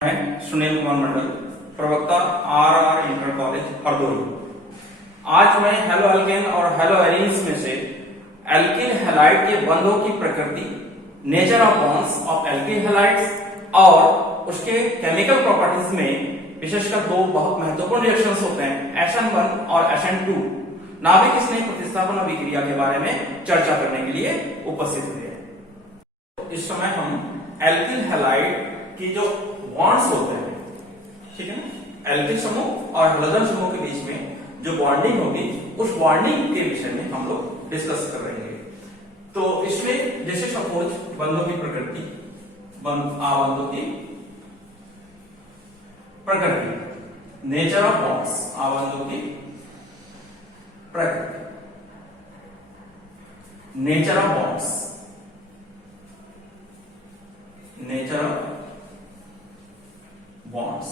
मैं सुनील कुमार मंडल, प्रवक्ता are inter college Hardoi. आज मैं हेलो एल्केन और हेलो एरीन्स में से एल्किल हैलाइड के बंधों की प्रकृति, nature of bonds of alkyl halides और उसके केमिकल प्रॉपर्टीज में विशेषकर दो बहुत महत्वपूर्ण रिएक्शंस होते हैं, SN1 और SN2 नाभिक स्नेह प्रतिस्थापन अभिक्रिया के बारे में चर्चा करने के लिए उपस्थित हुए हैं। इस समय हम एल्किल हैलाइड की जो बॉन्ड्स होते हैं, ठीक है ना, एल्किल समूह और हैलोजन समूह के बीच में जो बॉन्डिंग होगी उस बॉन्डिंग के विषय में हम लोग डिस्कस कर रहे हैं। तो इसमें जैसे सपोज बंधों की प्रकृति, बंधों की प्रकृति, नेचर ऑफ बॉन्ड्स, बंधों की प्रकृति, nature of bonds, nature of bonds,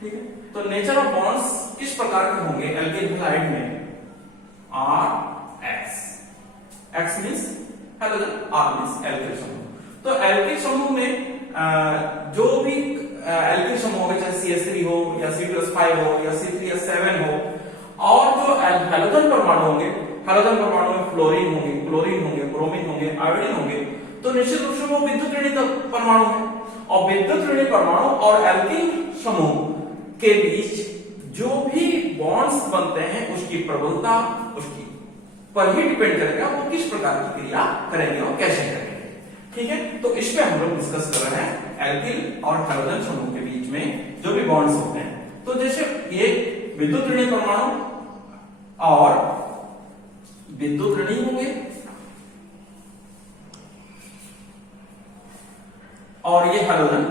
ठीक है। तो नेचर ऑफ बॉन्ड्स किस प्रकार के होंगे एल्किल हैलाइड में? RX, X means halogen, R means alkyl समूह। तो एल्किल समूह में जो भी एल्किल समूह होगा, चाहे CH3 हो या C2H5 हो या C3H7 हो, और जो हैलोजन परमाणु होंगे, हैलोजन परमाणु में फ्लोरीन होंगे, क्लोरीन होंगे, ब्रोमीन होंगे, आयोडीन होंगे, तो निश्चित रूप से वो विद्युत ऋणी परमाणु है। और विद्युत ऋणी परमाणु और एल्किल समूह के बीच जो भी बॉन्ड्स बनते हैं उसकी प्रबलता उसकी पर ही डिपेंड करेगा वो किस प्रकार की क्रिया करेंगे और कैसे करेंगे, ठीक है। तो इस पे हम लोग डिस्कस कर रहे हैं एल्किल और हैलोजन समूह के बीच में जो भी बॉन्ड्स होते हैं। तो जैसे ये विद्युत ऋणी परमाणु और विद्युत ऋणी होंगे और ये हैलोजन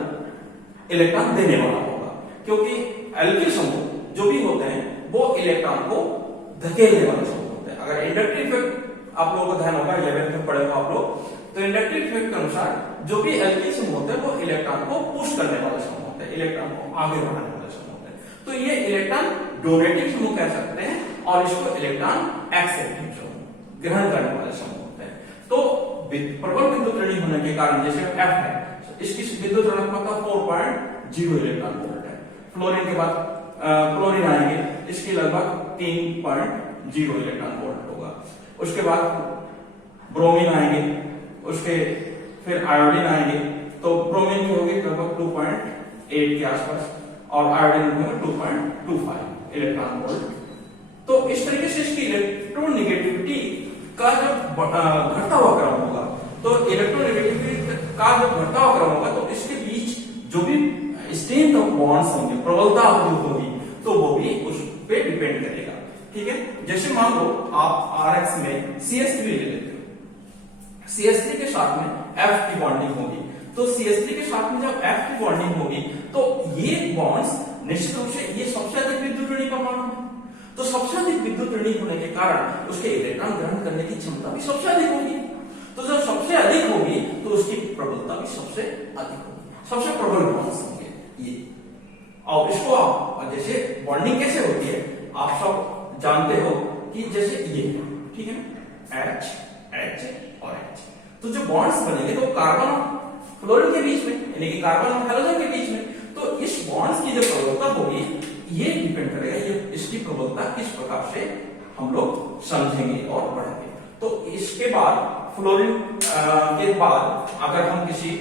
इलेक्ट्रॉन देने वाला होगा, क्योंकि एल्किल समूह जो भी होते हैं वो इलेक्ट्रॉन को धकेलने वाले समूह होते हैं। अगर इंडक्टिव इफेक्ट आप लोगों को ध्यान होगा, 11th में पढ़े हो आप लोग, तो इंडक्टिव इफेक्ट के अनुसार जो भी एल्किल समूह होते हैं वो इलेक्ट्रॉन को पुश करने वाले समूह होते हैं, इलेक्ट्रॉन को आगे बढ़ाने वाले समूह होते हैं। तो ये इलेक्ट्रॉन डोनेटिव समूह कह सकते हैं और इसको इलेक्ट्रॉन एक्सेप्टिव समूह, ग्रहण करने वाले समूह होते हैं। तो प्रबल विद्युत ऋणी होने के कारण जैसे F है, इसकी विद्युत ऋणात्मकता 4.0 इलेक्ट्रॉन वोल्ट है। फ्लोरीन के बाद क्लोरीन आएंगे, इसकी लगभग 3.0 इलेक्ट्रॉन वोल्ट होगा। उसके बाद ब्रोमीन आएंगे, उसके फिर आयोडीन आएंगे, तो ब्रोमीन की होगी लगभग 2.8 के आसपास और आयोडीन की होगी 2.25 इलेक्ट्रॉन वोल्ट। तो इस तरीके से इसकी इलेक्ट्रोनेगेटिविटी का जो घटता हुआ क्रम होगा, तो इलेक्ट्रोनेगेटिविटी का जो घटता हुआ क्रम होगा, तो इसके बीच जो भी स्ट्रेंथ ऑफ बॉन्ड्स होंगे, प्रबलता जो होगी, तो वो भी उस पे डिपेंड करेगा, ठीक है। जैसे मान लो आप RX में CH3 ले लेते हो, CH3 के साथ में F की बॉन्डिंग होगी, तो CH3 के साथ में जब F की बॉन्डिंग होगी तो ये बॉन्ड्स निश्चित रूप से ये सबसे अधिक विद्युत ऋणी परमाणु है। तो सबसे अधिक विद्युत ऋणी होने के कारण उसके इलेक्ट्रॉन ग्रहण करने की क्षमता भी सबसे अधिक होगी। तो जब सबसे अधिक होगी तो उसकी प्रबलता भी सबसे अधिक होगी, सबसे प्रबल बॉन्ड्स होंगे ये। और इसको आप जैसे बॉन्डिंग कैसे होती है आप सब जानते हो कि जैसे ये, ठीक है, H और H, तो जो बॉन्ड्स बनेंगे तो कार्बन और फ्लोरीन के बीच में, यानी कि कार्बन और हैलोजन के बीच में, तो इस बॉन्ड्स की जो प्रबलता होगी ये डिपेंड करेगा, ये इसकी प्रबलता किस प्रकार से हम लोग समझेंगे और बढ़ेंगे। तो इसके बाद फ्लोरीन के बाद अगर हम किसी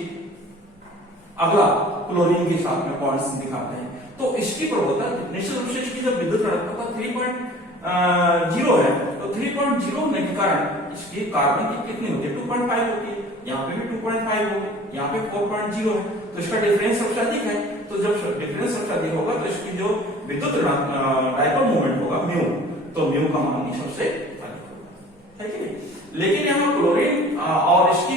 अगला क्लोरीन के साथ में बॉन्ड्स दिखाते हैं तो इसकी प्रबलता निश्चित रूप से इसकी जब विद्युत ऋणात्मकता 3.0 है, तो 3.0 होने के कारण इसकी कार्बन की कितनी होती है? 2.5 होती है, यहाँ पे भी 2.5 होगी, यहाँ पे 4.0 है, तो इसका डिफरेंस सबसे अधिक है। तो जब डिफरेंस सबसे अधिक होगा तो इसकी जो विद्युत डायपोल मोमेंट होगा म्यू, तो म्यू का मान भी सबसे अधिक होगा, है कि नहीं। लेकिन यहाँ क्लोरीन और इसकी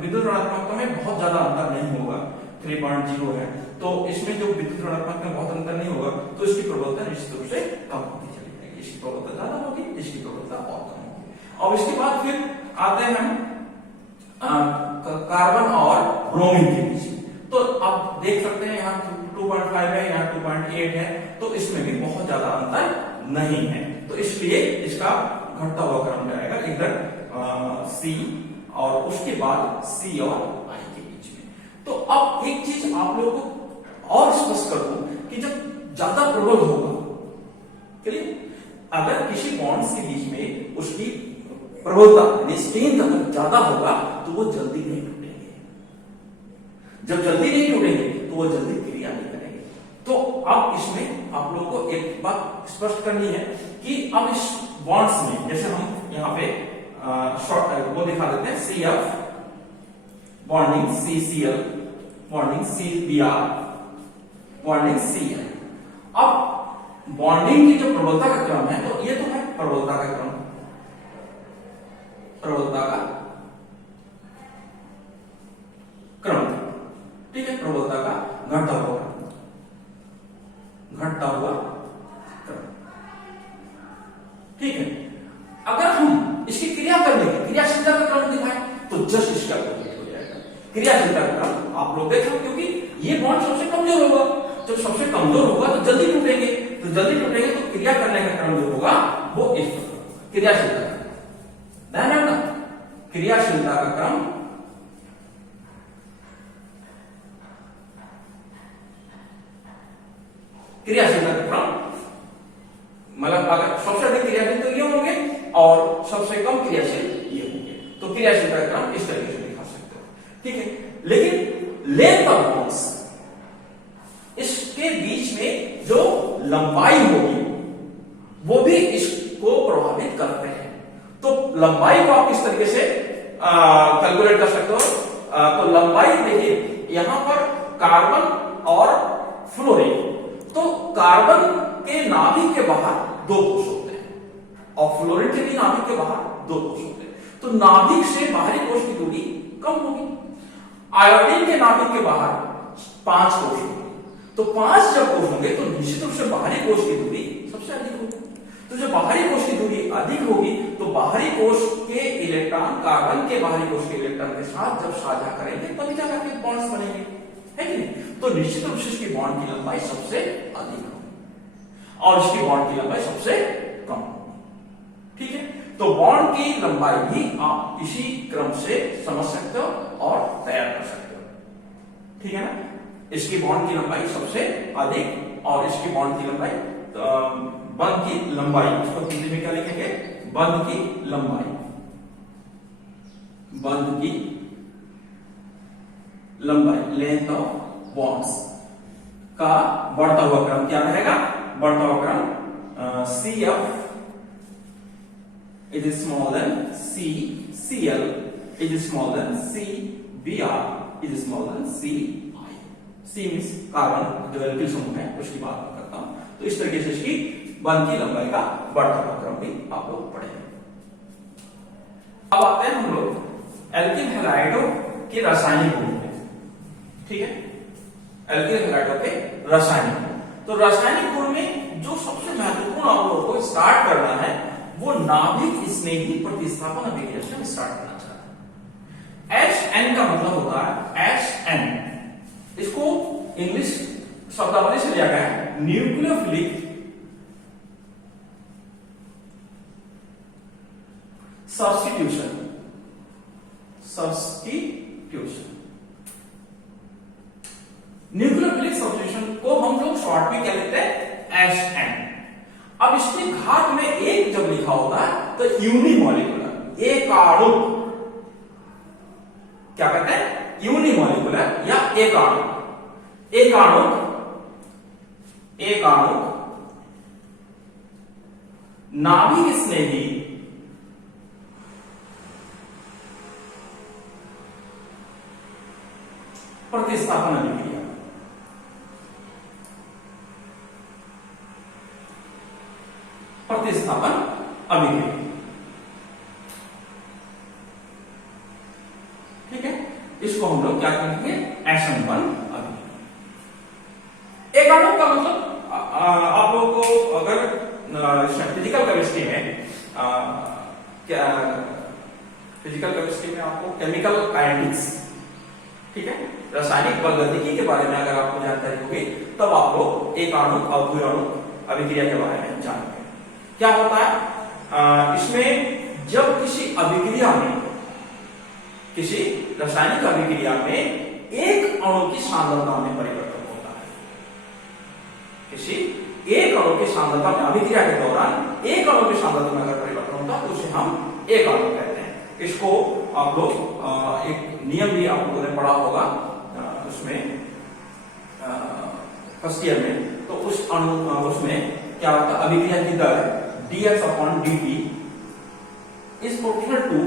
विद्युत ऋणात्मकता में बहुत ज्यादा अंतर नहीं होगा, 3.0 है, तो इसमें जो विद्युत ऋणात्मकता में बहुत अंतर नहीं होगा, तो इसकी प्रबलता निश्चित रूप से कम होती चली जाएगी, इसकी प्रबलता ज्यादा होगी, इसकी प्रबलता और कम होगी। और इसके बाद फिर आते हैं कार्बन और ब्रोमीन के बीच। तो आप देख सकते हैं यहाँ 2.5 है, यहाँ 2.8 है, तो इसमें भी बहुत ज्यादा अंतर नहीं है, तो इसलिए इसका घटता हुआ क्रम जाएगा इधर C और उसके बाद C और I के बीच में। तो अब एक चीज आप लोगों को और स्पष्ट कर दूं कि जब ज्यादा प्रबल होगा, क्लियर, अगर किसी बॉन्ड्स के बीच में उसकी प्रबलता स्ट्रेंथ अगर ज्यादा होगा तो वो जल्दी नहीं टूटेंगे। जब जल्दी नहीं टूटेंगे तो वो जल्दी क्रिया नहीं करेंगे। तो अब इसमें आप लोगों को एक बात स्पष्ट करनी है कि अब इस बॉन्ड्स में, जैसे हम यहाँ पे शॉर्ट वो दिखा देते हैं, CF bonding CCl bonding CBr bonding Cl। अब बॉन्डिंग की जो प्रबलता का क्रम है, तो ये तो है प्रबलता का क्रम, प्रबलता का क्रम, ठीक है, प्रबलता का घटता हुआ क्रम, ठीक है। अगर हम इसकी क्रिया करने की क्रियाशीलता का क्रम दिखाएं तो जस्ट इसका हो जाएगा क्रियाशीलता का क्रम। आप लोग देख लो, क्योंकि ये बॉन्ड सबसे कमजोर होगा, जब सबसे कमजोर होगा तो जल्दी टूटेंगे, तो क्रिया करने का क्रम जो होगा वो इस क्रियाशीलता का, ध्यान रखना, क्रियाशीलता का क्रम मतलब अगर सबसे अधिक क्रियाशील तो ये होंगे और सबसे कम क्रियाशील ये होंगे, तो क्रियाशीलता का क्रम इस तरीके से दिखा सकते हो, ठीक है। लेकिन लेंथ ऑफ बॉन्ड्स, इसके बीच में जो लंबाई होगी वो भी इसको प्रभावित करते हैं। तो लंबाई को आप इस तरीके से कैलकुलेट कर सकते हो। तो लंबाई देखिए, यहां पर कार्बन और फ्लोरीन, तो कार्बन के नाभिक के बाहर 2 कोष होते हैं और फ्लोरीन के भी नाभिक के बाहर 2 कोष होते हैं, तो नाभिक से बाहरी कोष की दूरी कम होगी। आयोडीन के नाभिक के बाहर 5 कोष होंगे, तो 5 जब कोष होंगे तो निश्चित रूप से बाहरी कोष की दूरी सबसे अधिक होगी। तो जब बाहरी कोष की दूरी अधिक होगी तो बाहरी कोष के इलेक्ट्रॉन कार्बन के बाहरी कोष के इलेक्ट्रॉन के साथ जब साझा करेंगे तभी जाकर के बॉन्ड्स बनेंगे, है कि नहीं। तो निश्चित रूप से इसकी बॉन्ड की लंबाई सबसे अधिक होगी और इसकी बॉन्ड की लंबाई सबसे कम होगी, ठीक है। तो बॉन्ड की लंबाई भी आप इसी क्रम से समझ सकते हो और तैयार कर सकते हो, ठीक है ना। इसकी बॉन्ड की लंबाई सबसे अधिक और इसकी बॉन्ड की लंबाई, बंध की लंबाई, उसको हिंदी में क्या लिखेंगे, बंध की लंबाई, बंध की लंबाई, लेंथ ऑफ बॉन्ड्स का बढ़ता हुआ क्रम क्या रहेगा, बढ़ता हुआ क्रम CF is smaller than CCl is smaller than CBr is smaller than CI। C means carbon जो एल्किल समूह है उसकी बात करता हूं। तो इस तरीके से इसकी बंध की लंबाई का बढ़ता हुआ क्रम भी आप लोग पढ़ेंगे। अब आते हैं हम लोग एल्किल हैलाइडों के रासायनिक गुण में, ठीक है, एल्किल हैलाइडों के रासायनिक गुण। तो रासायनिक गुण में जो सबसे महत्वपूर्ण आप लोगों को स्टार्ट करना है वो नाभिक स्नेही प्रतिस्थापन अभिक्रिया से स्टार्ट करना चाहता है। HN का मतलब होता है HN, इसको इंग्लिश शब्दावली से लिया गया है, न्यूक्लियोफिलिक सब्स्टिट्यूशन, न्यूक्लियोफिलिक सब्स्टिट्यूशन को हम लोग शॉर्ट में क्या लिखते हैं, HN। अब इसमें घात में एक जब लिखा होता है तो यूनिमॉलिक्यूलर, एकाणुक, क्या कहते हैं, यूनिमॉलिक्यूलर या एकाणुक, नाभिक स्नेही प्रतिस्थापन अभिक्रिया, प्रतिस्थापन अभिक्रिया, ठीक है। इसको हम लोग क्या कहेंगे, SN1 अभिक्रिया। एकाणुक का मतलब आप लोगों को अगर फिजिकल केमिस्ट्री में क्या, फिजिकल केमिस्ट्री में आपको केमिकल काइनेटिक्स, ठीक है, रासायनिक बलगतिकी के बारे में अगर आपको जानकारी होगी तब आप लोग एकाणुक और द्विआणुक अभिक्रिया के बारे में जानेंगे। क्या होता है इसमें, जब किसी अभिक्रिया में, किसी रासायनिक अभिक्रिया में एक अणु की सांद्रता में परिवर्तन होता है। किसी एक अणु की सांद्रता में अभिक्रिया के दौरान एक अणु की सांद्रता में अगर परिवर्तन होता है तो उसे हम एक अणु कहते हैं। इसको आप लोग एक नियम भी आप लोगों ने पढ़ा होगा उसमें फर्स्ट ईयर में, तो उस अणु उसमें क्या होता है, अभिक्रिया की दर dx/dt is proportional to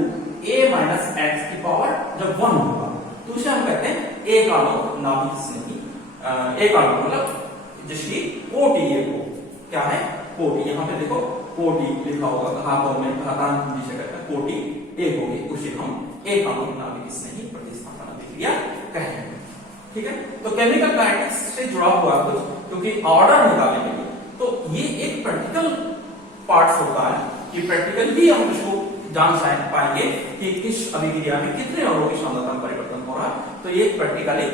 a minus x की पावर जब 1 होगा तो उसे हम कहते हैं एक अणु नाभिक स्नेही। एक अणु मतलब जिसकी कोटि एक हो, क्या है कोटि, यहाँ पे देखो कोटि लिखा होगा, कहा में घातांक जिसे कहते हैं कोटि एक होगी, उसे हम एक अणु नाभिक स्नेही प्रतिस्थापन अभिक्रिया कहेंगे। ठीक है, तो केमिकल काइनेटिक्स से जुड़ा हुआ कुछ, क्योंकि ऑर्डर निकालेंगे तो ये एक प्रैक्टिकल पार्ट होता है कि प्रैक्टिकल ही हम इसको जान पाएंगे कि किस अभिक्रिया में कितने अणुओं की सांद्रता में परिवर्तन हो रहा है। तो ये प्रैक्टिकली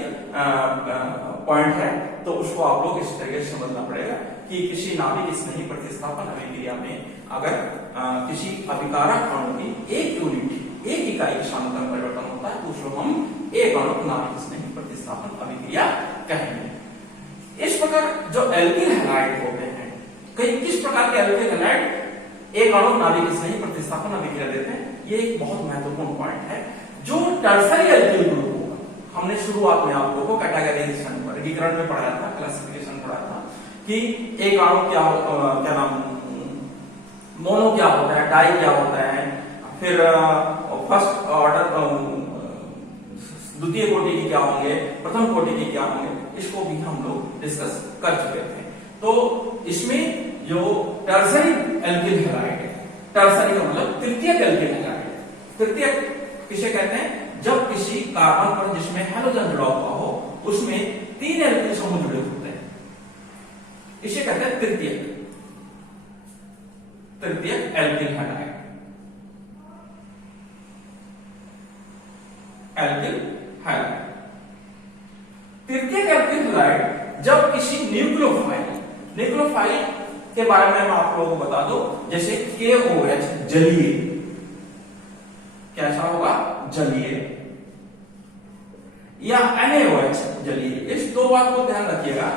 पॉइंट है, तो उसको आप लोग इस तरीके से समझना पड़ेगा कि किसी नाभिक स्नेही प्रतिस्थापन अभिक्रिया में अगर किसी अभिकारक अणु की एक यूनिट एक इकाई की सांद्रता में परिवर्तन होता है तो उसको हम एक अणु नाभिक स्नेही प्रतिस्थापन अभिक्रिया कहेंगे। इस प्रकार जो एल्किल हैलाइड होते हैं, कई किस प्रकार के एल्किल हैलाइड एक अणु नाभिक स्नेही प्रतिस्थापन अभिक्रिया देते हैं, ये एक बहुत महत्वपूर्ण पॉइंट है। जो टर्सरी एल्किल ग्रुप होगा, हमने शुरुआत में आप लोगों को कैटेगराइजेशन वर्गीकरण में पढ़ाया था, क्लासिफिकेशन पढ़ाया था कि एक अणु क्या नाम मोनो क्या होता है, डाई क्या होता है, फिर फर्स्ट ऑर्डर द्वितीय कोटि की क्या होंगे, प्रथम कोटि की क्या होंगे, इसको भी हम लोग डिस्कस कर चुके थे। तो इसमें जो टर्सरी एल्किल हैलाइड है, टर्सरी का मतलब तृतीयक एल्किल हैलाइड। तृतीयक किसे कहते हैं, जब किसी कार्बन पर जिसमें हैलोजन जुड़ा हुआ हो उसमें 3 एल्किल समूह जुड़े होते हैं, इसे कहते हैं तृतीयक एल्किल हैलाइड। एल्किल हैलाइड तृतीयक एल्किल हैलाइड जब किसी न्यूक्लियोफाइल के बारे में मैं आप लोगों को बता दूं, जैसे KOH जलीय, कैसा होगा जलीय, या NaOH जलीय। इस दो बात को ध्यान रखिएगा,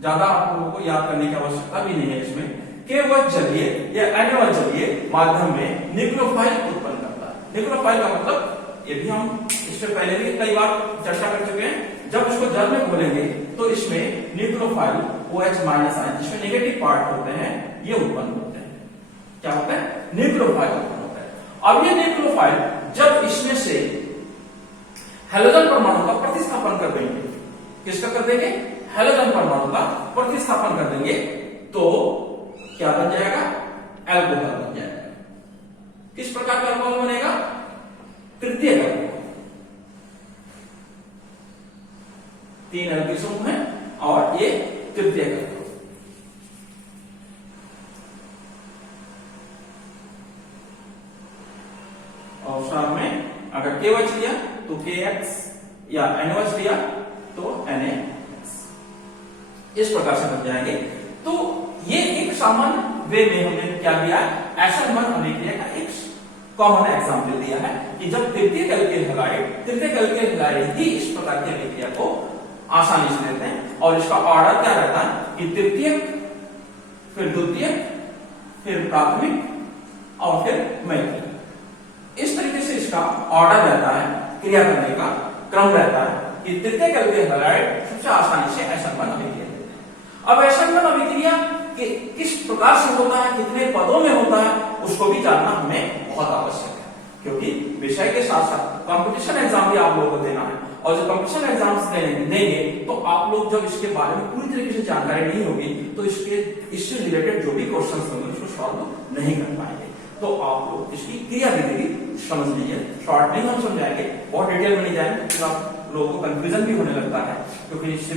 ज्यादा आप लोगों को याद करने की आवश्यकता भी नहीं है। इसमें KOH जलीय या NaOH जलीय माध्यम में न्यूक्लियोफाइल उत्पन्न करता है। न्यूक्लियोफाइल का मतलब ये भी हम इससे पहले भी कई बार चर्चा कर चुके हैं। जब इसको जल में खोलेंगे तो इसमें न्यूक्लियोफाइल OH माइनस आयन जिसमें नेगेटिव पार्ट होते हैं ये उत्पन्न होते हैं। क्या होता है, न्यूक्लियोफाइल उत्पन्न होता है। अब ये न्यूक्लियोफाइल जब इसमें से हैलोजन परमाणु का प्रतिस्थापन कर देंगे, किसका कर देंगे, हैलोजन परमाणु का प्रतिस्थापन कर देंगे, तो क्या बन जाएगा, एल्कोहल बन जाएगा। किस प्रकार का एल्कोहल बनेगा, तृतीय एल्कोहल। 3 एल्किल समूह है और ये तृतीय एल्कोहल। और साथ में अगर KOH लिया तो KX या NOH लिया तो NaS, इस प्रकार से बन जाएंगे। तो ये एक सामान्य वे में हमने क्या किया, SN1 अभिक्रिया का एक कॉमन एग्जाम्पल दिया है कि जब तृतीयक एल्किल हैलाइड ही इस प्रकार की अभिक्रिया को आसानी से देते हैं। और इसका ऑर्डर क्या रहता है कि तृतीयक, फिर द्वितीयक, फिर प्राथमिक और फिर मैत्रिक। इस तरीके से इसका ऑर्डर रहता है, क्रिया करने का क्रम रहता है कि तृतीयक एल्किल हैलाइड सबसे आसानी से SN1 अभिक्रिया देते हैं। अब SN1 अभिक्रिया किस प्रकार से होता है, कितने पदों में होता है, उसको भी जानना हमें बहुत आवश्यक है, क्योंकि विषय के साथ साथ कंपटीशन एग्जाम भी आप लोगों को देना है। और जब कंपटीशन एग्जाम्स देंगे तो आप लोग जब इसके बारे में पूरी तरीके से जानकारी नहीं होगी तो इससे रिलेटेड जो भी क्वेश्चंस होंगे उसको सॉल्व नहीं कर पाएंगे। तो आप लोग इसकी क्रिया विधि समझ लीजिए, शॉर्ट नहीं हम समझाएंगे, बहुत डिटेल में नहीं जाएंगे, फिर आप लोगों को कंफ्यूजन भी होने लगता है, क्योंकि इससे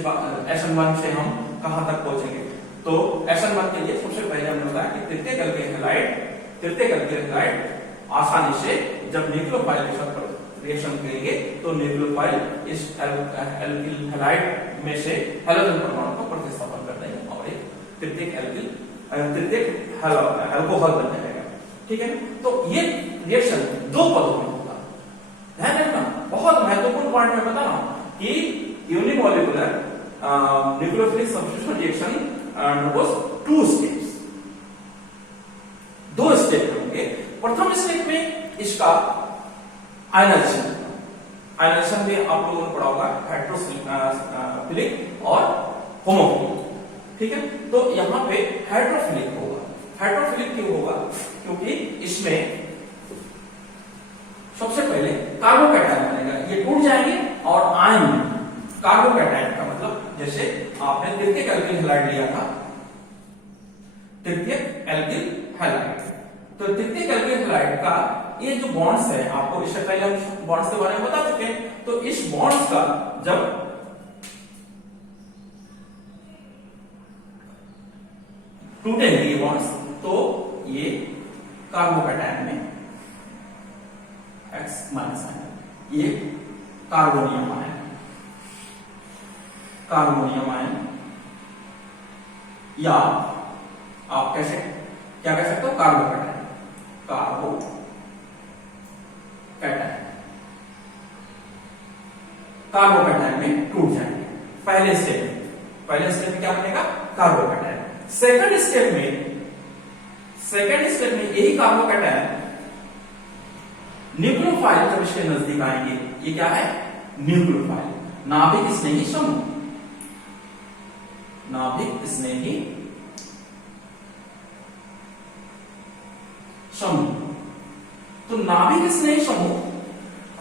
SN1 से हम कहां तक पहुंचेंगे। तो SN1 के लिए सबसे पहले हमने बताया कि तृतीयक एल्किल हैलाइड आसानी से जब न्यूक्लियोफाइल के साथ रिएक्शन करेंगे तो न्यूक्लियोफाइल इस एल्किल हैलाइड में से हैलोजन परमाणु का प्रतिस्थापन कर देंगे और एक तृतीयक अल्कोहल बन जाएगा। ठीक है, तो ये रिएक्शन 2 पदों में होता है, ध्यान रखना, बहुत महत्वपूर्ण पॉइंट में बता रहा हूं। Nucleophilic substitution reaction undergoes 2 steps, 2 step होंगे। प्रथम स्टेप में इसका आयनाइजेशन, आयनाइजेशन में आप लोगों ने पढ़ा होगा हाइड्रोफिलिक और होमोफिलिक, ठीक है। तो यहां पे हाइड्रोफिलिक होगा। हाइड्रोफिलिक क्यों होगा? क्योंकि इसमें सबसे पहले कार्बोकैटायन बनेगा, ये टूट जाएंगे और आयन कार्बोकैटायन का मतलब जैसे आपने तृतीयक एल्किल हैलाइड लिया था, तृतीयक एल्किल हैलाइड, तो तृतीयक एल्किल हैलाइड का ये जो बॉन्ड्स है, आपको इससे पहले हम बॉन्ड्स के बारे में बता चुके हैं। तो इस बॉन्ड्स का जब टूटेंगे ये बॉन्ड्स, तो ये कार्बोकैटायन में X माइनस आयन, ये कार्बोनियम आयन, कार्बोनियम आयन, या आप कैसे क्या कह सकते हो, कार्बोकैटायन, कार्बोकैटायन, कार्बोकैटायन में टूट जाएंगे पहले स्टेप में। पहले स्टेप में क्या बनेगा? कार्बोकैटायन। सेकंड स्टेप में यही कार्बोकैटायन न्यूक्लियोफाइल जब इसके नजदीक आएंगे, ये क्या है? न्यूक्लियोफाइल, नाभिक स्नेही समूह, नाभिक स्नेही समूह। तो नाभिक स्नेही समूह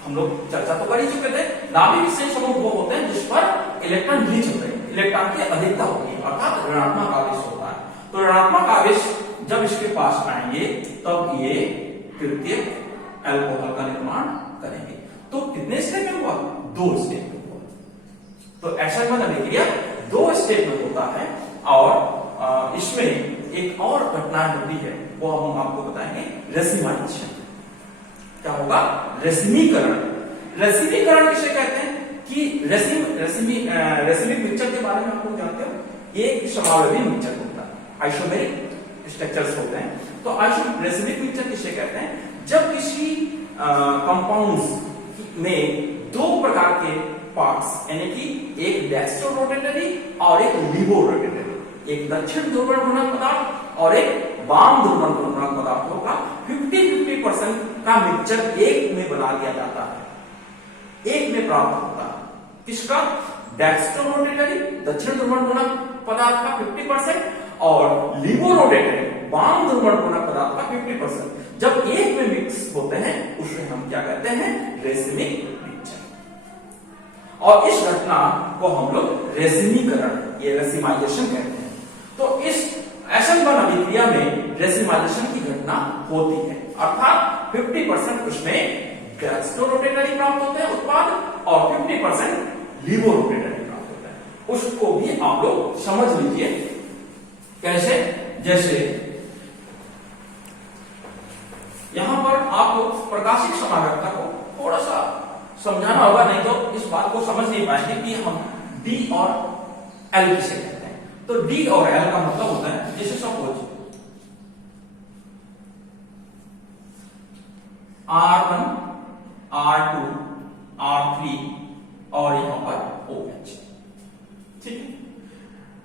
हम लोग चर्चा तो कर ही चुके थे। नाभिक स्नेही समूह वो होते हैं जिस पर इलेक्ट्रॉन रिच होते हैं, इलेक्ट्रॉन की अधिकता होती है, अर्थात ऋणात्मक आवेश होता है। तो ऋणात्मक आवेश जब इसके पास आएंगे तब ये तृतीयक अल्कोहल का निर्माण करेंगे। तो कितने स्टेप में हुआ? 2 स्टेप में हुआ। तो एशन अभिक्रिया 2 स्टेप में होता है, और इसमें एक और घटना होती है, वो हम आपको बताएंगे, रेसिमाइजेशन। क्या होगा? रेसिमीकरण। रेसिमीकरण किसे कहते हैं? कि रेसिमिक मिक्सचर के बारे में आप लोग जानते हो, एक समावयवी मिक्सचर होता है, आइसोमेरिक स्ट्रक्चर्स होते हैं। तो रेसिमिक मिक्सचर किसे कहते हैं? जब किसी कंपाउंड्स में 2 प्रकार के पार्ट्स, यानी कि एक डेक्स्ट्रो रोटेटरी और एक लिबो रोटेटरी, एक दक्षिण ध्रुवण घूर्णक पदार्थ और एक वाम ध्रुवण घूर्णक पदार्थों का 50-50% का मिक्सचर एक में बना लिया जाता है, एक में प्राप्त होता है। किसका? डेक्स्ट्रो रोटेटरी दक्षिण ध्रुवण घूर्णक पदार्थ का 50% और लिबो रोटेटरी वाम ध्रुवण घूर्णक पदार्थ का 50%। जब एक में मिक्स होते हैं उसे हम क्या कहते हैं? Racemic mixture. और इस घटना को हम लोग रेसिमीकरण, ये रेसिमाइजेशन कहते हैं। तो इस SN1 अभिक्रिया में रेसिमाइजेशन की घटना होती है, अर्थात 50% उसमें डेक्स्ट्रो रोटेटरी प्राप्त होते हैं उत्पाद और 50% लिबो रोटेटरी प्राप्त होता है। उसको भी आप लोग समझ लीजिए कैसे। जैसे यहां पर आपको प्रकाशिक समागमता को थोड़ा सा समझाना होगा, नहीं तो इस बात को समझ नहीं पाएंगे कि हम D और L किसे कहते हैं। तो D और L का मतलब होता है, जैसे सपोज R1, R2, R3 और यहां पर OH, ठीक है।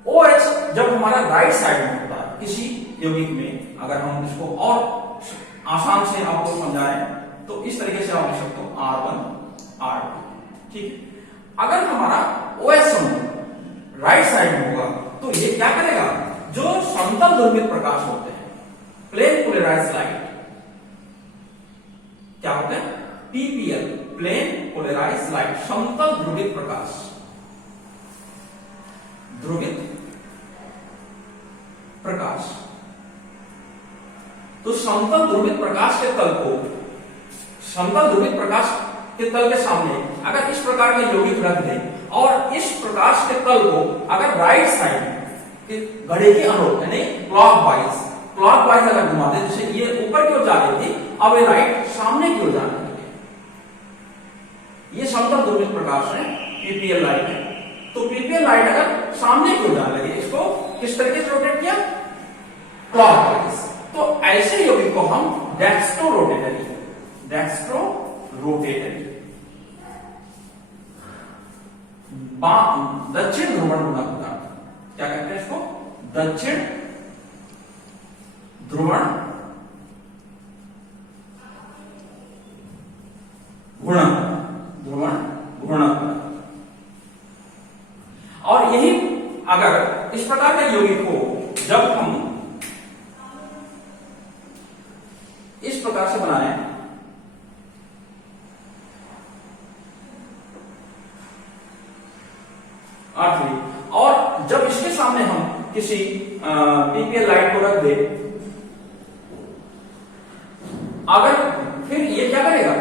OH जब हमारा राइट साइड में होता है किसी यौगिक में, अगर हम इसको और आसान से आपको समझाएं तो इस तरीके से आप लिख सकते हो R1, R2, ठीक है। अगर हमारा OH समूह राइट साइड में होगा तो ये क्या करेगा? जो समतल ध्रुवित प्रकाश होते हैं, प्लेन पोलराइज्ड लाइट, क्या होते हैं? PPL, प्लेन पोलराइज्ड लाइट, समतल ध्रुवित प्रकाश, ध्रुवित प्रकाश। तो समतल ध्रुवित प्रकाश के तल को, समतल ध्रुवित प्रकाश के तल के सामने अगर इस प्रकार के यौगिक रख दें और इस प्रकाश के तल को अगर राइट साइड के घड़े के अनुरूप, यानी क्लॉकवाइज अगर घुमा दें, जैसे ये ऊपर की ओर जा रही थी, अब ये राइट सामने की ओर जाने लगे, ये समतल ध्रुवित प्रकाश है, पीपीएल लाइट है। तो पीपीएल लाइट अगर सामने की ओर जाने लगे, इसको किस तरीके से रोटेट किया? क्लॉकवाइज। तो ऐसे यौगिक को हम डेक्स्ट्रो रोटेटरी दक्षिण ध्रुवण गुणक पदार्थ, क्या कहते हैं इसको? दक्षिण ध्रुवण गुणक, ध्रुवण गुणक। और यही अगर इस प्रकार के यौगिक को जब हम इस प्रकार से बनाएं, आठवीं, और जब इसके सामने हम किसी पीपीएल लाइट को रख दे, अगर फिर ये क्या करेगा,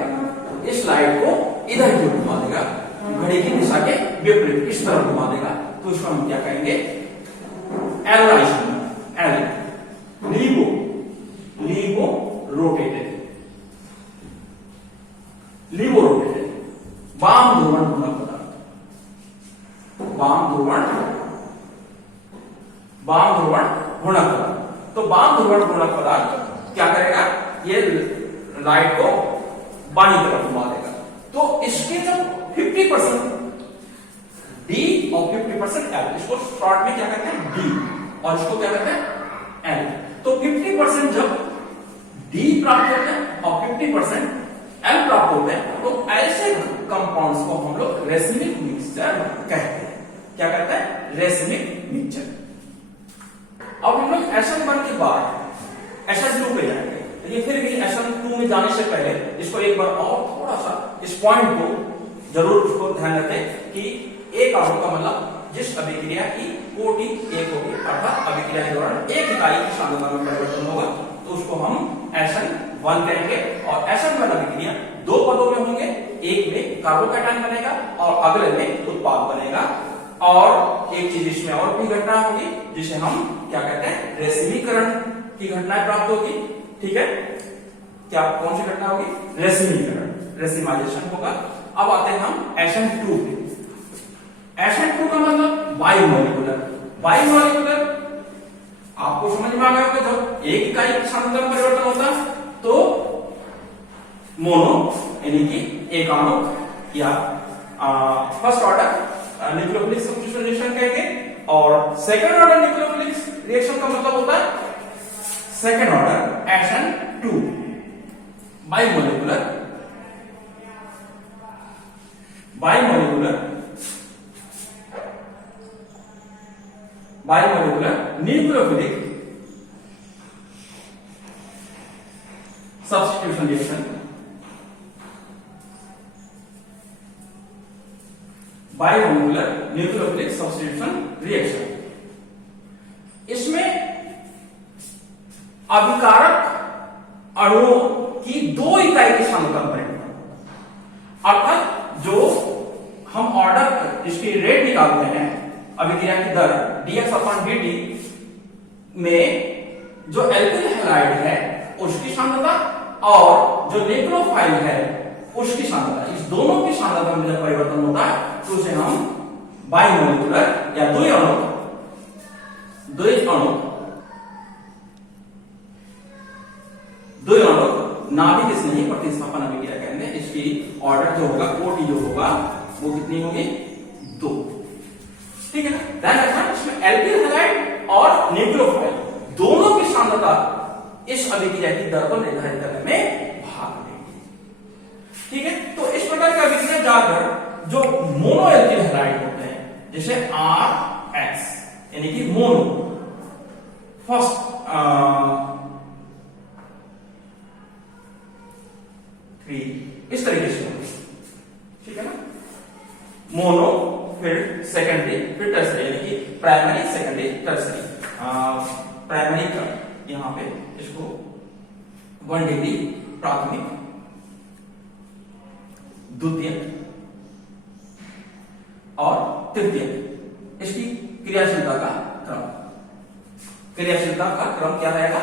इस लाइट को इधर की ओर घुमा देगा, घड़ी की दिशा के विपरीत इस तरफ घुमा देगा, तो इसको हम क्या कहेंगे? एलोराइजेशन, एल लीवो, लीवो रोटेटेड, लीवो रोटेटेड, वाम ध्रुवण गुणक पदार्थ, वाम ध्रुवण गुणक पदार्थ। तो वाम ध्रुवण गुणक पदार्थ क्या करेगा? ये लाइट को बाईं तरफ घुमा देगा। तो इसके जब 50% डी और 50% एल, इसको शॉर्ट में क्या कहते हैं? डी, और इसको क्या कहते हैं? एल। तो 50% जब डी प्राप्त होते हैं और 50% एल प्राप्त होते हैं, तो ऐसे कंपाउंड्स को हम लोग रेसिमिक मिक्सचर कहते हैं। क्या कहते हैं? Racemic mixture. अब हम लोग SN1 के बाद SN2 पे जाएंगे, लेकिन फिर भी SN2 में जाने से पहले इसको एक बार और थोड़ा सा इस पॉइंट को जरूर उसको ध्यान रखें कि एक अणु का मतलब जिस अभिक्रिया की कोटि एक होगी, अर्थात अभिक्रिया के दौरान एक इकाई की सांद्रता में परिवर्तन होगा, तो उसको हम SN1 कहेंगे। और SN1 अभिक्रिया दो पदों में होंगे, एक में कार्बोकैटायन बनेगा और अगले में उत्पाद बनेगा। और एक चीज इसमें और भी घटना होगी जिसे हम क्या कहते हैं? रेसिमीकरण की घटनाएं प्राप्त होगी। ठीक है, क्या कौन सी घटना होगी? रेसिमीकरण, रेसिमाइजेशन होगा। अब आते हैं हम SN2 पे। SN2 का मतलब बाइमोलिकुलर। बाइमोलिकुलर आपको समझ में आ गया होगा, जब एक इकाई की सांद्रता में परिवर्तन होता है तो मोनो यानी कि एक आणुक या first order nucleophilic substitution reaction कहेंगे, और सेकंड ऑर्डर न्यूक्लियोफिलिक रिएक्शन का मतलब होता है second order SN2, bimolecular, nucleophilic substitution reaction, biomolecular nucleophilic substitution reaction. इसमें अभिकारक अणुओं की दो इकाई की सांद्रता परिवर्तन, अर्थात जो हम ऑर्डर इसकी रेट निकालते हैं, अभिक्रिया की दर dx/dt में जो एल्किल हैलाइड है उसकी सांद्रता और जो न्यूक्लियोफाइल है उसकी सांद्रता, इस दोनों की सांद्रता में जब परिवर्तन होता है तो उसे हम बाइमोलिकुलर या द्वि अणु नाभिक स्नेही प्रतिस्थापन अभिक्रिया कहेंगे। इसकी ऑर्डर जो होगा, कोटि जो होगा, वो कितनी होगी? 2। ठीक है ना, ध्यान रखना इसमें एल्किल हैलाइड और न्यूक्लियोफाइल दोनों की सांद्रता इस अभिक्रिया की दर को निर्धारित करने में भाग लेगी। ठीक है, तो इस प्रकार की अभिक्रिया ज्यादातर जो मोनो एल्किल हैलाइड होते हैं, जैसे RX यानी कि मोनो फर्स्ट 3 इस तरीके से होगी। ठीक है ना, मोनो फिर सेकेंडरी फिर टर्सरी, यानी कि प्राइमरी सेकेंडरी टर्सरी। प्राइमरी का यहां पे इसको 1 डिग्री प्राथमिक, द्वितीयक और तृतीयक, इसकी क्रियाशीलता का क्रम। क्रियाशीलता का क्रम क्या रहेगा?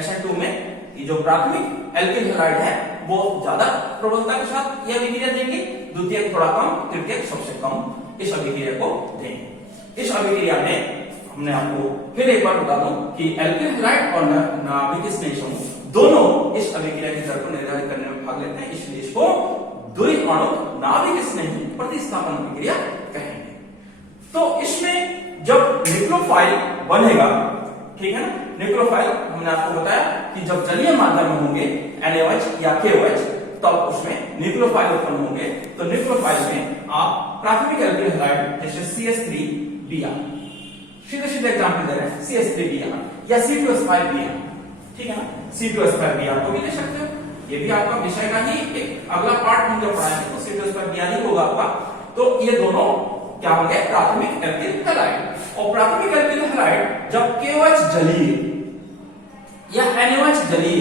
SN2 में ये जो प्राथमिक एल्किल हैलाइड है वो ज्यादा प्रबलता के साथ यह अभिक्रिया देंगे, द्वितीयक थोड़ा कम, तृतीयक सबसे कम इस अभिक्रिया को देंगे। इस अभिक्रिया में हमने आपको फिर एक बार बता दूं कि एल्किल हैलाइड और नाभिक स्नेही समूह दोनों इस अभिक्रिया की दर को निर्धारित करने में भाग लेते हैं, इसलिए इसको द्वि अणु नाभिक स्नेही प्रतिस्थापन अभिक्रिया कहेंगे। तो इसमें जब न्यूक्लियोफाइल बनेगा, ठीक है ना, न्यूक्लियोफाइल हमने आपको बताया कि जब जलीय माध्यम में होंगे NaOH या KOH, तब उसमें न्यूक्लियोफाइल उत्पन्न होंगे। तो न्यूक्लियोफाइल में आप प्राथमिक एल्किल हैलाइड जैसे CH3Br, सीधे सीधे एग्जांपल दे रहे हैं, CH3Br या C2H5Br, ठीक है ना, C2H5Br को भी ले सकते हो। ये भी आपका विषय का ही एक अगला पार्ट हम जब पढ़ाएंगे तो C2H5Br ही होगा आपका। तो ये दोनों क्या होंगे, प्राथमिक एल्किल हैलाइड। और प्राथमिक एल्किल हैलाइड जब KOH जलीय या NaOH जलीय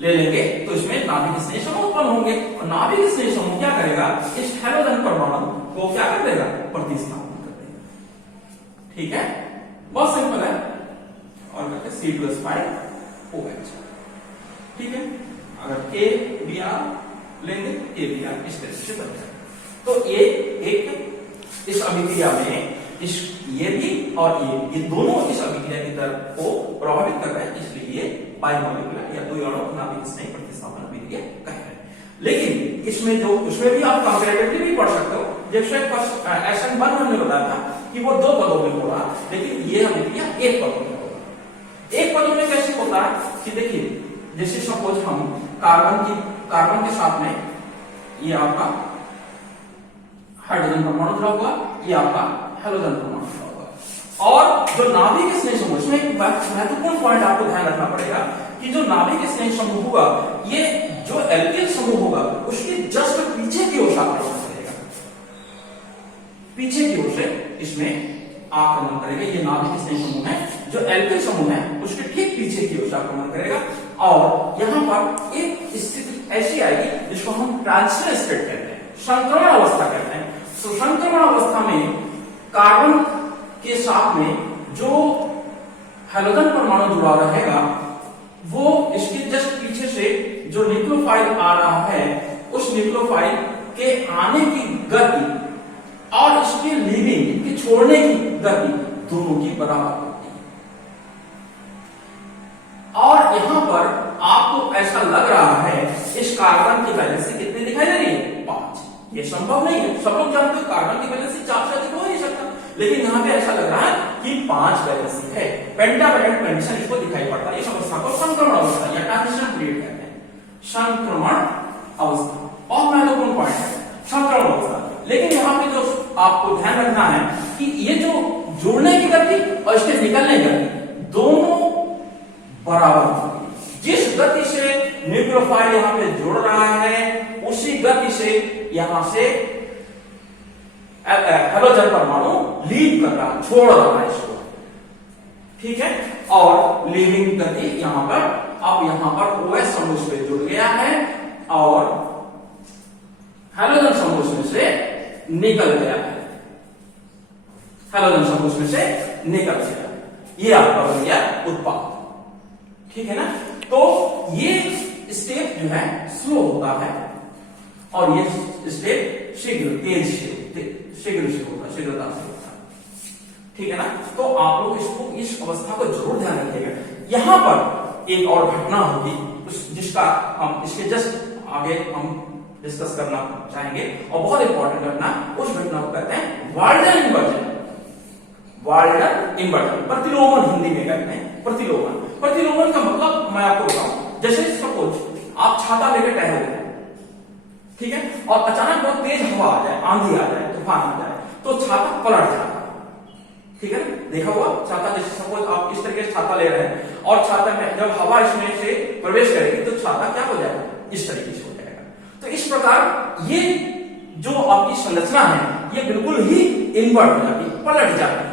ले लेंगे तो इसमें नाभिक स्नेह समूह उत्पन्न होंगे, और नाभिक स्नेह समूह क्या करेगा, इस हैलोजन परमाणु को क्या कर देगा, प्रतिस्थापन कर देगा। ठीक है, बहुत सिंपल है। और कहते हैं C2H5OH, ठीक है। अगर KBr लेंगे KBr इस तरह से बन जाएगा। तो ये एक इस अभिक्रिया में ये भी और ये दोनों इस अभिक्रिया की दर को प्रभावित कर रहे हैं, इसलिए ये बाइमोलिकुलर या द्वि अणु नाभिक स्नेह प्रतिस्थापन अभिक्रिया कह रहे हैं। लेकिन इसमें जो उसमें भी आप कंपैरेटिवली भी पढ़ सकते हो, जैसे एक्शन 1 हमने बताया था कि वो 2 पदों में हो रहा, लेकिन ये अभिक्रिया 1 पदों में होगा। 1 पदों में कैसे होता है कि देखिए, जैसे सपोज हम कार्बन के साथ में ये आपका हाइड्रोजन परमाणु जुड़ा हुआ, ये आपका हैलोजन परमाणु जुड़ा हुआ, और जो नाभिक स्नेह समूह, इसमें एक महत्वपूर्ण पॉइंट आपको ध्यान रखना पड़ेगा कि जो नाभिक स्नेह समूह होगा, ये जो एल्किल समूह होगा उसके जस्ट पीछे की ओर आक्रमण करेगा, पीछे की ओर से इसमें आक्रमण करेगा। ये नाभिक स्नेह समूह है, जो एल्किल समूह है उसके ठीक पीछे की ओर से आक्रमण करेगा। और यहां पर एक स्थिति ऐसी आएगी जिसको हम ट्रांजिशन स्टेट कहते हैं, संक्रमण अवस्था कहते हैं। तो संक्रमण अवस्था में कार्बन के साथ में जो हैलोजन परमाणु जुड़ा रहेगा, वो इसके जस्ट पीछे से जो न्यूक्लियोफाइल आ रहा है, उस न्यूक्लियोफाइल के आने की गति और इसके लीविंग, इनके छोड़ने की गति दोनों की बराबर होती है। और यहां पर आपको ऐसा लग रहा है इस कार्बन की वैलेंसी कितनी दिखाई दे रही है, 5। ये संभव नहीं है, सब लोग जानते हो कार्बन की वैलेंसी 4 से अधिक हो नहीं सकता, लेकिन यहां पे ऐसा लग रहा है कि 5 वैलेंसी है। पेंटावैलेंट कंडीशन इसको दिखाई पड़ता है। इस अवस्था को संक्रमण अवस्था या ट्रांजिशन पीरियड कहते हैं, संक्रमण अवस्था। और महत्वपूर्ण पॉइंट है संक्रमण अवस्था। लेकिन यहां पे जो आपको ध्यान रखना है कि ये जो जुड़ने की गति और इसके निकलने की गति दोनों बराबर होगी। जिस गति से न्यूक्लियोफाइल यहां पे जुड़ रहा है, उसी गति से यहां से हैलोजन परमाणु लीव कर रहा है, छोड़ रहा है इसको, ठीक है। और लीविंग गति यहां पर, अब यहां पर OH समूह पे जुड़ गया है और हैलोजन समूह से निकल गया है, हैलोजन समूह से निकल गया, ये आपका बन गया उत्पाद, ठीक है ना। तो ये स्टेप जो है स्लो होता है और ये स्टेप शीघ्र तेज शीघ्र से होता है, शीघ्रता से होता है, ठीक है ना। तो आप लोग इसको, इस अवस्था को जरूर ध्यान रखिएगा। यहां पर एक और घटना होगी जिसका हम इसके जस्ट आगे हम डिस्कस करना चाहेंगे, और बहुत इंपॉर्टेंट घटना, उस घटना को कहते हैं वाल्डन इन्वर्जन। वाल्डन इन्वर्जन, प्रतिलोमन हिंदी में कहते हैं, प्रतिलोमन। प्रतिलोमन का मतलब मैं आपको बताऊं, जैसे सपोज आप छाता लेकर टहल रहे हैं, ठीक है, और अचानक बहुत तेज हवा आ जाए, आंधी आ जाए, तूफान आ जाए, तो छाता पलट जाता है, ठीक है ना। देखा हुआ छाता, जैसे सपोज आप इस तरीके से छाता ले रहे हैं और छाता में जब हवा इसमें से प्रवेश करेगी तो छाता क्या हो जाएगा, इस तरीके से हो जाएगा। तो इस प्रकार ये जो आपकी संरचना है ये बिल्कुल ही इन्वर्ट हो जाती है, पलट जाती है।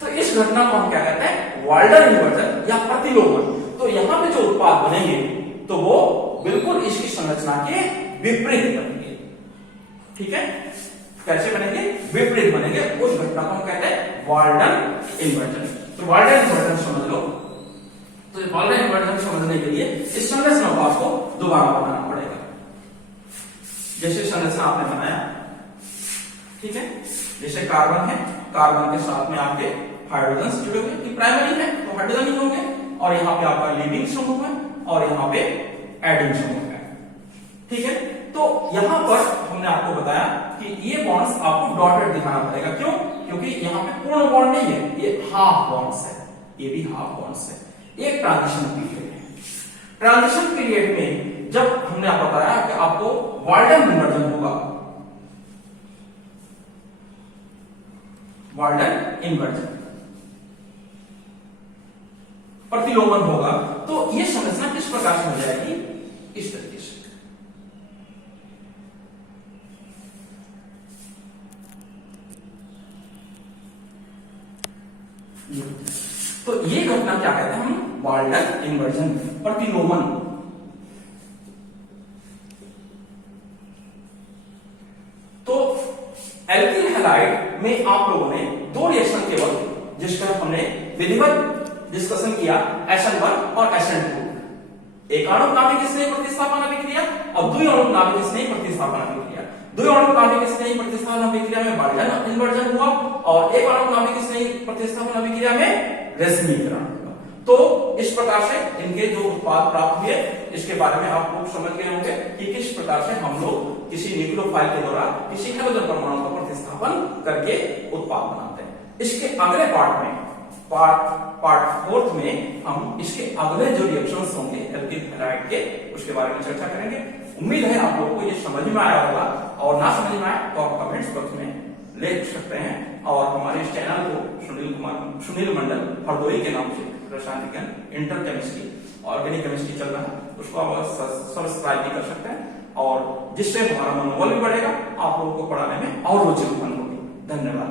तो इस घटना को हम क्या कहते हैं, वाल्डन इन्वर्जन या प्रतिलोमन। तो यहां पे जो उत्पाद बनेंगे तो वो बिल्कुल इसकी संरचना के विपरीत बनेंगे, ठीक है। कैसे बनेंगे, विपरीत बनेंगे। उस घटना को हम कहते हैं वाल्डन इन्वर्जन। तो वाल्डन इन्वर्जन समझ लो। तो वाल्डन इन्वर्जन समझने के लिए इस संरचना को आपको दोबारा बनाना पड़ेगा, जैसे संरचना आपने बनाया, ठीक है। जैसे कार्बन है, कार्बन के साथ में आपके हाइड्रोजन जुड़े हुए, कि प्राइमरी है तो हाइड्रोजन ही होंगे, और यहाँ पे आपका लीविंग समूह है और यहाँ पे एडिंग समूह है, ठीक है। तो यहां पर हमने आपको बताया कि ये बॉन्ड्स आपको डॉटेड दिखाना पड़ेगा। क्यों? क्योंकि यहाँ पे पूर्ण बॉन्ड नहीं है, ये हाफ बॉन्ड्स है, ये भी हाफ बॉन्ड्स है। एक ट्रांजिशन पीरियड है। ट्रांजिशन पीरियड में जब हमने आपको बताया कि आपको वाल्टन इन्वर्जन होगा, वाल्टन इन्वर्जन प्रतिलोमन होगा, तो ये संरचना किस प्रकार से हो जाएगी? इस तरीके से। तो ये घटना क्या कहते हैं हम? वाल्टन इन्वर्जन, प्रतिलोमन। तो एल्किल हैलाइड में आप लोगों ने दो रिएक्शन केवल जिसका हमने विधिवत डिस्कशन किया, SN1 और SN2। एक आणविक नाभिक स्नेह प्रतिस्थापन अभिक्रिया और द्विआणविक नाभिक स्नेह प्रतिस्थापन अभिक्रिया। द्विआणविक नाभिक स्नेह प्रतिस्थापन अभिक्रिया में वाल्टन इन्वर्जन हुआ और एक आणविक नाभिक स्नेह प्रतिस्थापन अभिक्रिया में रेसमीकरण हुआ। तो इस प्रकार से इनके जो उत्पाद प्राप्त हुए, इसके बारे में आप लोग समझ गए होंगे कि किस प्रकार से हम लोग किसी न्यूक्लियोफाइल के द्वारा किसी हैलोजन परमाणु का प्रतिस्थापन करके उत्पाद बनाते हैं। इसके अगले पार्ट में, पार्ट 4 में हम इसके अगले जो रिएक्शंस होंगे एल्किल हैलाइड के, उसके बारे में चर्चा करेंगे। उम्मीद है आप लोगों को ये समझ में आया होगा, और ना समझ में आए तो आप कमेंट्स बॉक्स में लिख सकते हैं। और हमारे इस चैनल को सुनील मंडल हरदोई के नाम से रसायनिक इंटर केमिस्ट्री, ऑर्गेनिक केमिस्ट्री चल रहा है, उसको आप सब्सक्राइब भी कर सकते हैं, और जिससे हमारा मनोबल भी बढ़ेगा, आप लोगों को पढ़ाने में और रुचि उत्पन्न होगी। धन्यवाद।